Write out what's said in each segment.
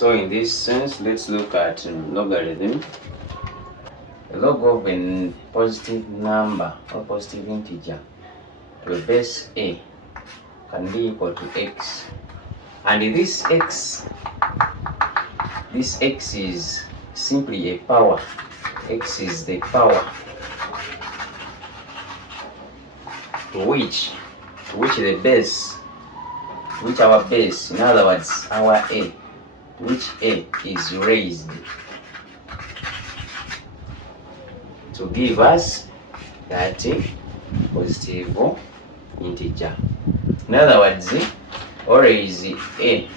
So in this sense, let's look at logarithm. The log of a positive number or positive integer to a base a can be equal to x. And this x is simply a power. X is the power to which the base, which our base, in other words, our a, to which a is raised to give us that positive integer. In other words, always a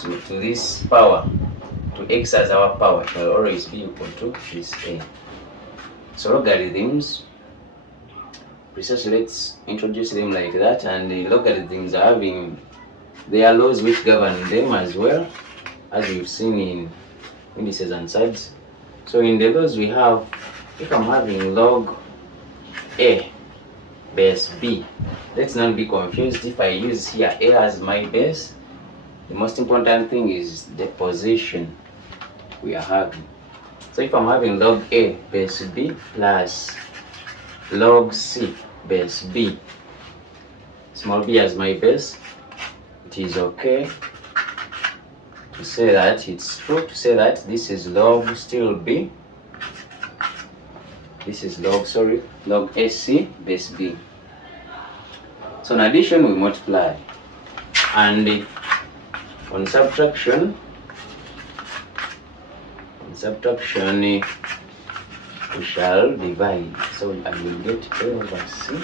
to this power, to x as our power, will always be equal to this a. So logarithms, precisely, let's introduce them like that. And the logarithms are having their laws which govern them as well, as we've seen in indices and sides. So in the laws we have, if I'm having log a base b, let's not be confused. If I use here a as my base, the most important thing is the position we are having. So if I'm having log a base b plus log c base b, small b as my base, it is okay to say that, it's true to say that this is log still b, this is log AC base b. So in addition we multiply, and on subtraction we shall divide. So I will get a over c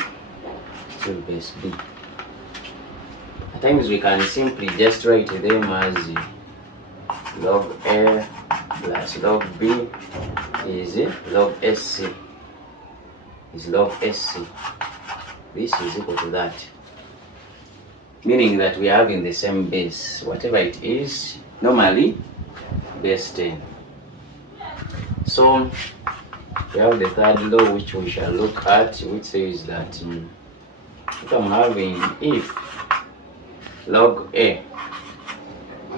still base b. At times we can simply just write them as log a plus log b is log SC, is log SC. This is equal to that, meaning that we are having the same base, whatever it is, normally base 10. So we have the third law which we shall look at, which says that if I'm having, if log a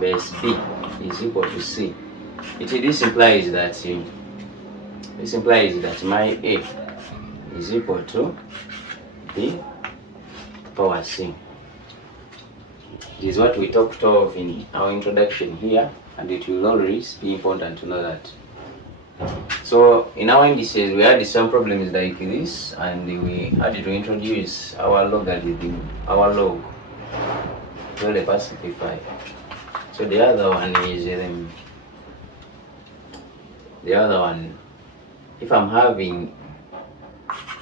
base b is equal to c, this implies that my a is equal to b power c. This is what we talked of in our introduction here, and it will always be important to know that. So in our indices we had some problems like this, and we had to introduce our logarithm, our log, to help us simplify. So the other one is if I'm having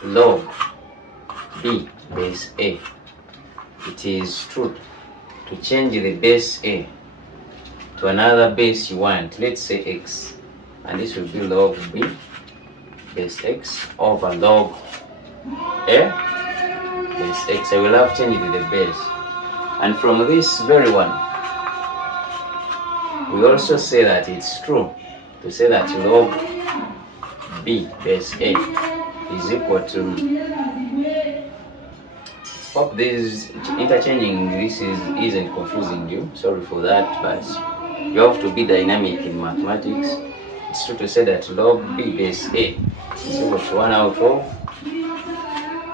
log b base a, it is true to change the base a to another base you want, let's say x, and this will be log b base x over log a base x. I will have changed the base, and from this very one we also say that it's true to say that log b base a is equal to, hope this interchanging this isn't confusing you, sorry for that, but you have to be dynamic in mathematics. It's true to say that log b base a is equal to 1 out of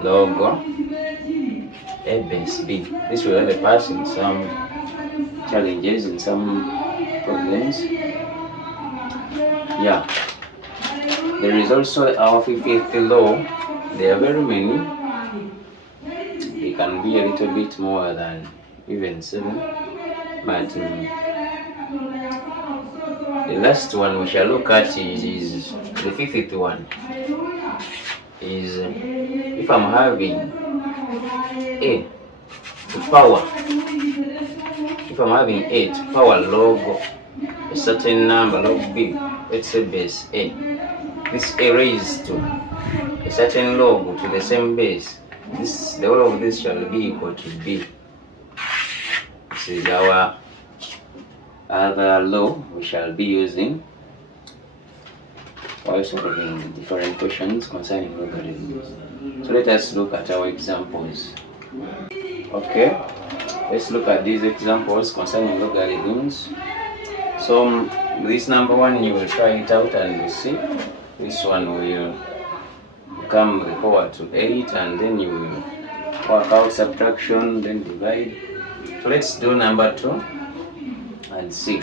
log a base b. This will help us in some challenges, in some problems. Yeah, there is also our 50th law. There are very many. It can be a little bit more than even 7, but the last one we shall look at is the 50th one. Is if I'm having a to power, if I'm having a to power log a certain number, log b, let's say base a, this a raised to a certain log to the same base, this, the whole of this shall be equal to b. This is our other law we shall be using while solving different questions concerning logarithms. So let us look at our examples. Okay, let's look at these examples concerning logarithms. So So this number one, you will try it out and you see. This one will become the power to 8, and then you will work out subtraction, then divide. So let's do number 2 and see.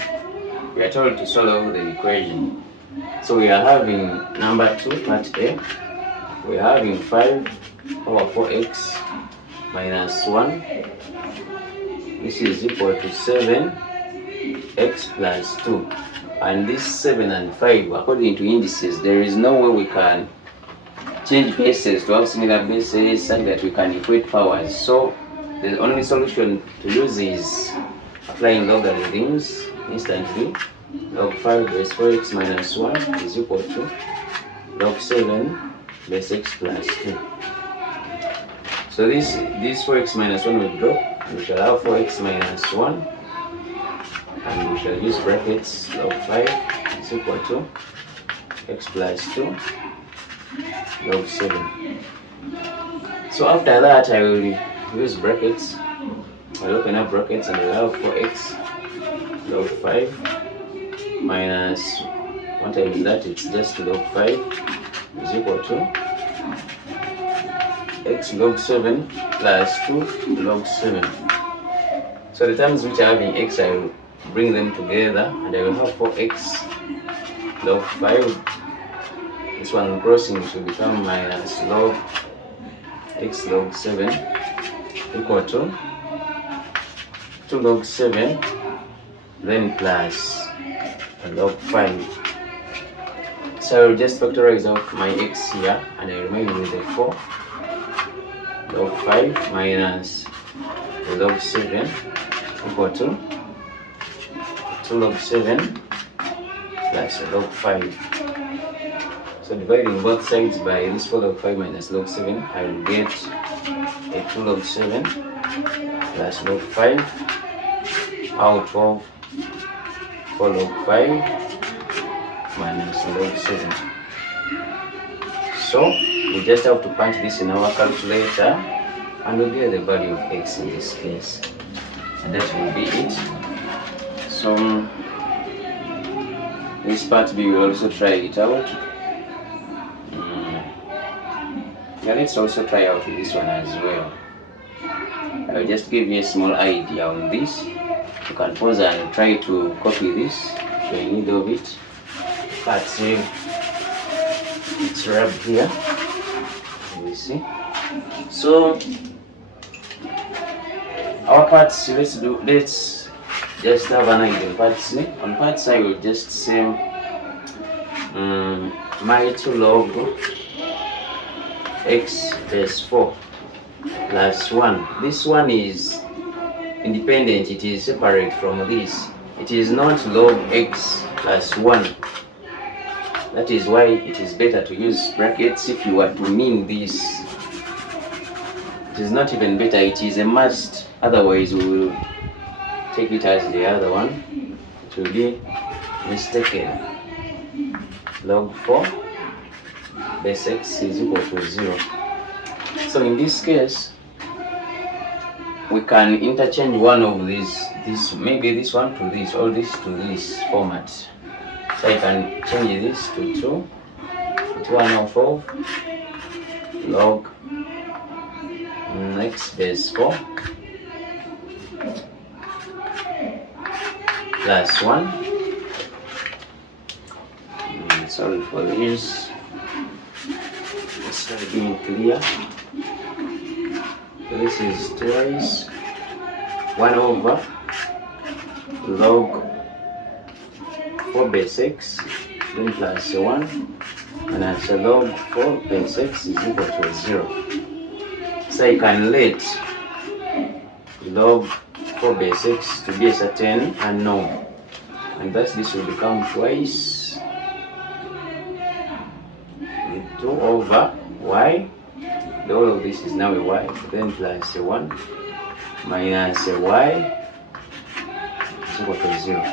We are told to solve the equation. So we are having number 2, part A. We are having 5 over 4x minus 1. This is equal to 7x plus 2. And this 7 and 5, according to indices, there is no way we can change bases to have similar bases such that we can equate powers. So the only solution to use is applying logarithms instantly. Log 5 base 4x minus 1 is equal to log 7 base x plus 2. So this 4x minus 1 will drop. We shall have 4x minus 1, and we shall use brackets. Log 5 is equal to x plus 2 log 7. So after that, I will use brackets. I'll open up brackets and I'll have 4x log 5 minus 1 times that, it's just log 5 is equal to x log 7 plus 2 log 7. So the terms which are having x, I will bring them together and I will have 4x log 5. This one crossing should become minus log x log 7 equal to 2 log 7, then plus log 5. So I will just factorize out my x here and I remain with the 4 log 5 minus log 7 equal to 2 log 7 plus log 5. So dividing both sides by this 4 log 5 minus log 7, I will get a 2 log 7 plus log 5 out of 4 log 5 minus log 7. So we just have to punch this in our calculator and we'll get the value of x in this case. And that will be it. So this part B, will also try it out. Yeah, let's also try out this one as well. I will just give you a small idea on this. You can pause and try to copy this if you need of it. But it's rubbed here. You see. So our part C, let's just have an idea on part C. On part C, I will just say my 2 log x base 4 plus 1. This one is independent, it is separate from this. It is not log x plus 1. That is why it is better to use brackets if you were to mean this. It is not even better, it is a must. Otherwise we will take it as the other one. It will be mistaken. Log 4 base x is equal to 0. So in this case, we can interchange one of these, maybe this one to this, or this to this format. So I can change this to 2, to 1 of log x base 4 plus 1. Sorry for this. Let's try being clear. So this is twice 1 over log 4 base x, then plus 1, and as a log 4 base x is equal to 0. So I can let log 4 base x to be a certain unknown, and thus this will become twice 2 over y. The whole of this is now a y, then plus a 1 minus a y is equal to 0.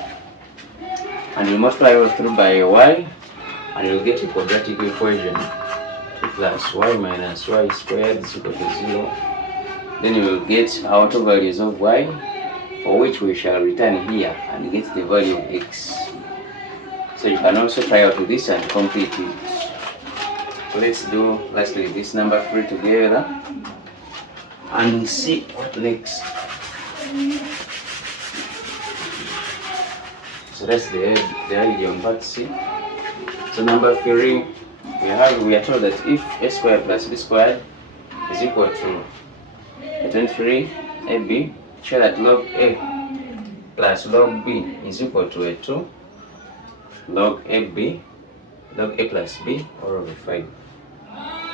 And you multiply all through by a y, and you'll get a quadratic equation. 2 plus y minus y squared is equal to 0. Then you will get our two values of y, for which we shall return here and get the value of x. So you can also try out with this and complete it. So let's do lastly this number 3 together and see what next. So that's the idea on part C. So number 3, we are told that if a squared plus b squared is equal to 23 ab, show that log a plus log b is equal to a 2 log a plus b all over 5.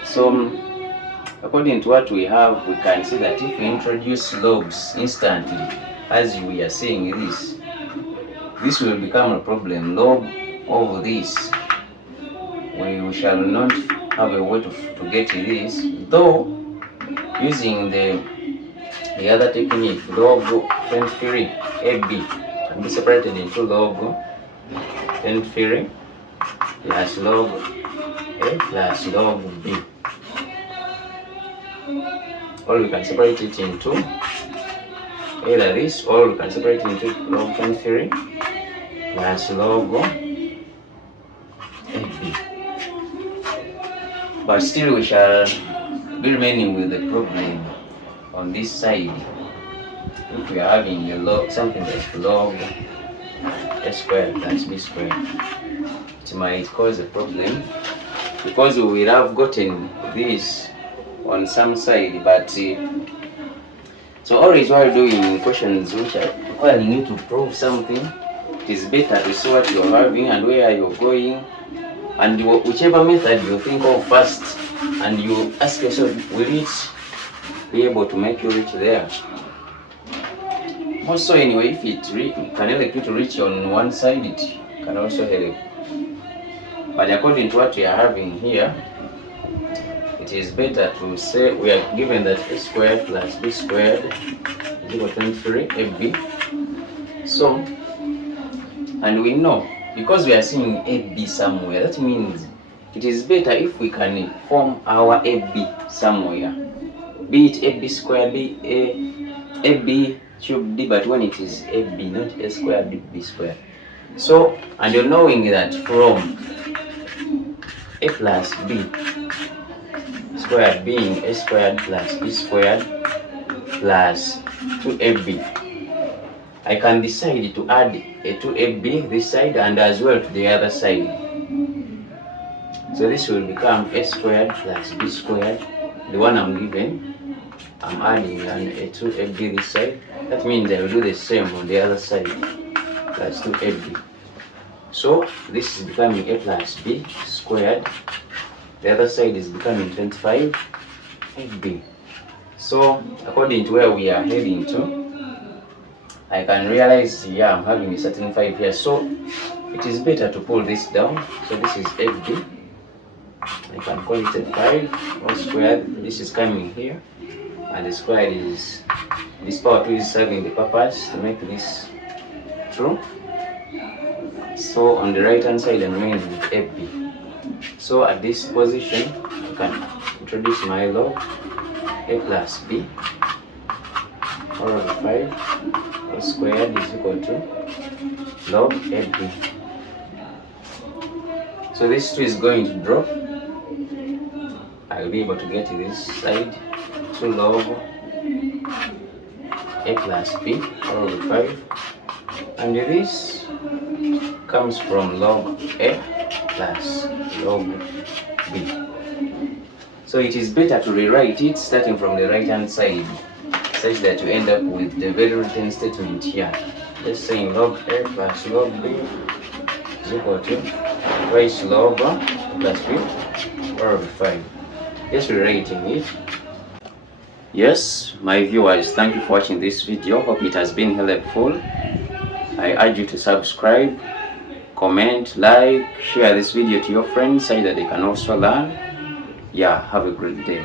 So according to what we have, we can see that if we introduce logs instantly, as we are seeing this will become a problem. Log of this, we shall not have a way to get this, though using the other technique, log 23 AB can be separated into log 23 plus log A plus log B. Or we can separate it into either this, or we can separate it into log 23 plus log AB. But still we shall be remaining with the problem on this side. If we are having a log, something like log a squared plus b squared, it might cause a problem because we will have gotten this on some side. But so always while doing questions which are requiring you to prove something, it is better to see what you are having and where you are going, and whichever method you think of first, and you ask yourself, will it be able to make you reach there? Also, anyway, if it can help you to reach on one side, it can also help. But according to what we are having here, it is better to say we are given that a squared plus b squared is equal to 23 ab. So, and we know, because we are seeing ab somewhere, that means it is better if we can form our ab somewhere, be it ab squared, be ab cube d, but when it is ab, not a squared b squared. So, and you're knowing that from a plus b squared being a squared plus b squared plus 2ab, I can decide to add a 2ab this side and as well to the other side. So this will become a squared plus b squared, the one I'm given. I'm adding a 2ab this side. That means I will do the same on the other side, plus 2ab. So this is becoming a plus b squared. The other side is becoming 25ab. So according to where we are heading to, I can realize, yeah, I'm having a certain 5 here. So it is better to pull this down. So this is ab. I can call it a 5 all squared. This is coming here, and the squared is, this power 2 is serving the purpose to make this true. So on the right hand side I'm remaining with ab. So at this position I can introduce my log a plus b all over 5 all squared is equal to log ab. So this 2 is going to drop. I will be able to get to this side, 2 log a plus b all over 5, and this comes from log a plus log b. So it is better to rewrite it starting from the right hand side, such that you end up with the very written statement here. Let's say log a plus log b is equal to twice log a plus b all over 5. Just rewriting it. Yes, my viewers, thank you for watching this video. Hope it has been helpful. I urge you to subscribe, comment, like, share this video to your friends so that they can also learn. Yeah, have a great day.